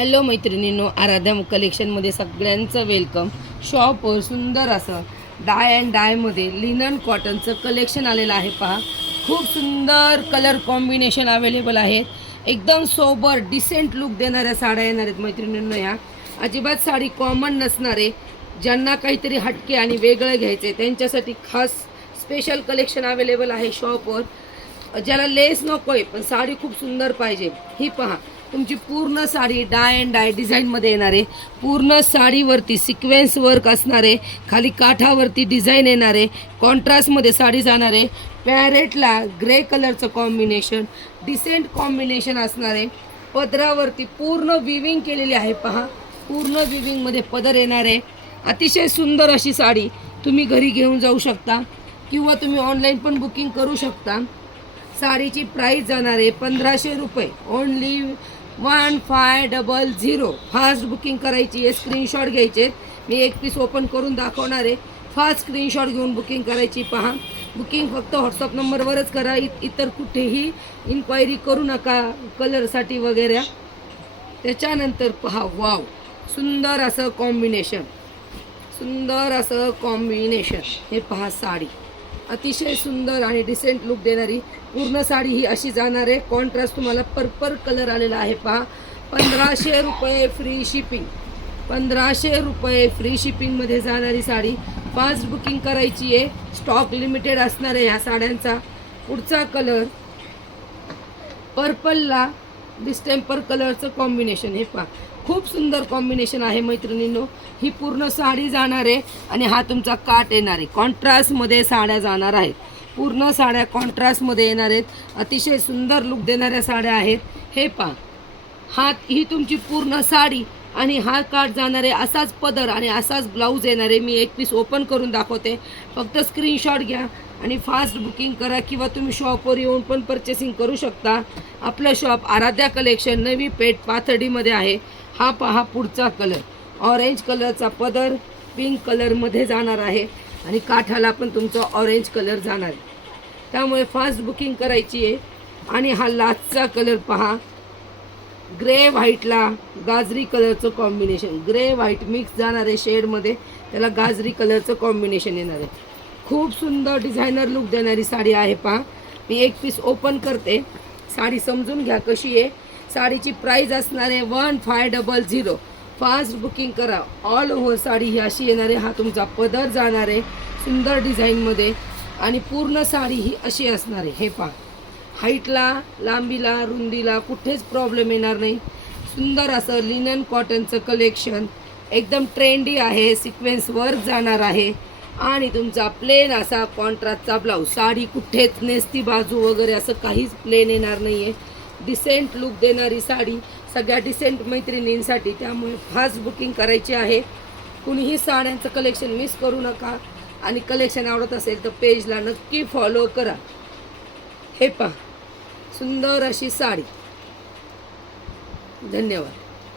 Hello मैत्रिणींनो, आराध्या कलेक्शनमध्ये सगळ्यांचं welcome. शॉपवर सुंदर असं डाय अँड डायमध्ये लिनन कॉटनचं कलेक्शन आलेलं आहे. पहा, खूप सुंदर कलर कॉम्बिनेशन अवेलेबल आहेत. एकदम सोबर डिसेंट लुक देणाऱ्या साड्या येणार आहेत मैत्रिणींनो. ह्या अजिबात साडी कॉमन नसणारे, ज्यांना काहीतरी हटके आणि वेगळं घ्यायचं आहे त्यांच्यासाठी खास स्पेशल कलेक्शन अवेलेबल आहे शॉपवर. ज्याला लेस नको आहे पण साडी खूप सुंदर पाहिजे, ही पहा. तुमची पूर्ण साडी डाय अँड डाय डिझाईनमध्ये येणार आहे. पूर्ण साडीवरती सिक्वेन्स वर्क असणार आहे. खाली काठावरती डिझाईन येणार आहे. कॉन्ट्रास्टमध्ये साडी जाणार आहे. पॅरेटला ग्रे कलरचं कॉम्बिनेशन, डिसेंट कॉम्बिनेशन असणार आहे. पदरावरती पूर्ण विविंग केलेली आहे. पहा, पूर्ण विविंगमध्ये पदर येणार आहे. अतिशय सुंदर अशी साडी तुम्ही घरी घेऊन जाऊ शकता किंवा तुम्ही ऑनलाईन पण बुकिंग करू शकता. साडीची प्राईस जाणार आहे 1500 रुपये. ओनली 1500. फास्ट बुकिंग करायची आहे. स्क्रीनशॉट घ्यायचे. मी एक पीस ओपन करून दाखवणार आहे. फास्ट स्क्रीनशॉट घेऊन बुकिंग करायची. पहा, बुकिंग फक्त व्हॉट्सअप नंबरवरच करा. इतर कुठेही इन्क्वायरी करू नका कलरसाठी वगैरे. त्याच्यानंतर पहा, वाव, सुंदर असं कॉम्बिनेशन, सुंदर असं कॉम्बिनेशन. हे पहा, साडी अतिशय सुंदर आणि डिसेंट लुक देणारी पूर्ण साडी ही अशी जाणार आहे. कॉन्ट्रास्ट तुम्हाला पर्पल कलर आलेला आहे. पहा, 1500 रुपये फ्री शिपिंग. 1500 रुपये फ्री शिपिंगमध्ये जाणारी साडी. फास्ट बुकिंग करायची आहे. स्टॉक लिमिटेड असणार आहे ह्या साड्यांचा. पुढचा कलर पर्पलला डिस्टेम्पर कलरचं कॉम्बिनेशन. हे पहा, खूप सुंदर कॉम्बिनेशन आहे मैत्रिणींनो. ही पूर्ण साडी जाणार आहे आणि हा तुमचा काट येणार आहे. कॉन्ट्रास्टमध्ये साड्या जाणार आहेत. पूर्ण साड्या कॉन्ट्रास्टमध्ये येणार आहेत. अतिशय सुंदर लुक देणाऱ्या साड्या आहेत. हे पहा, ही तुमची पूर्ण साडी आणि हा काट जाणार आहे. असाच पदर आणि असाच ब्लाऊज येणार आहे. मी एक पीस ओपन करून दाखवते. फक्त स्क्रीनशॉट घ्या आणि फास्ट बुकिंग करा किंवा तुम्ही शॉपवर येऊन पण परचेसिंग करू शकता. आपलं शॉप आराध्या कलेक्शन, नवी पेठ, पाथर्डीमध्ये आहे. हा पहा, पुढचा कलर ऑरेंज कलरचा पदर पिंक कलरमध्ये जाणार आहे आणि काठाला पण तुमचा ऑरेंज कलर जाणार आहे. त्यामुळे फास्ट बुकिंग करायची आहे. आणि हा लास्टचा कलर पहा, ग्रे व्हाईटला गाजरी कलरचं कॉम्बिनेशन. ग्रे व्हाईट मिक्स जाणार आहे शेडमध्ये. त्याला गाजरी कलरचं कॉम्बिनेशन येणार आहे. खूप सुंदर डिझायनर लुक देणारी साडी आहे. पहा, मी एक पीस ओपन करते. साडी समजून घ्या कशी आहे. साडीची प्राईस असणार आहे 1500. फास्ट बुकिंग करा. ऑल ओव्हर साडी ही अशी येणार आहे. हा तुमचा पदर जाणार आहे सुंदर डिझाईनमध्ये आणि पूर्ण साडी ही अशी असणार आहे. हे पहा, हाईटला, लांबीला, रुंदीला कुठेच प्रॉब्लेम येणार नाही. सुंदर असं लिनन कॉटनचं कलेक्शन एकदम ट्रेंडी आहे. सिक्वेन्स वर्क जाणार आहे आणि तुमचा प्लेन असा कॉन्ट्रास्टचा ब्लाऊज. साडी कुठेच नेसती बाजू वगैरे असं काहीच प्लेन येणार नाही आहे. डिसेंट लुक देणारी साडी सगळ्या डिसेंट मैत्रिणींसाठी. त्यामुळे फास्ट बुकिंग करायची आहे. कुणीही साड्यांचं कलेक्शन मिस करू नका आणि कलेक्शन आवडत असेल तर पेजला नक्की फॉलो करा. हे पहा, सुंदर अशी साडी. धन्यवाद.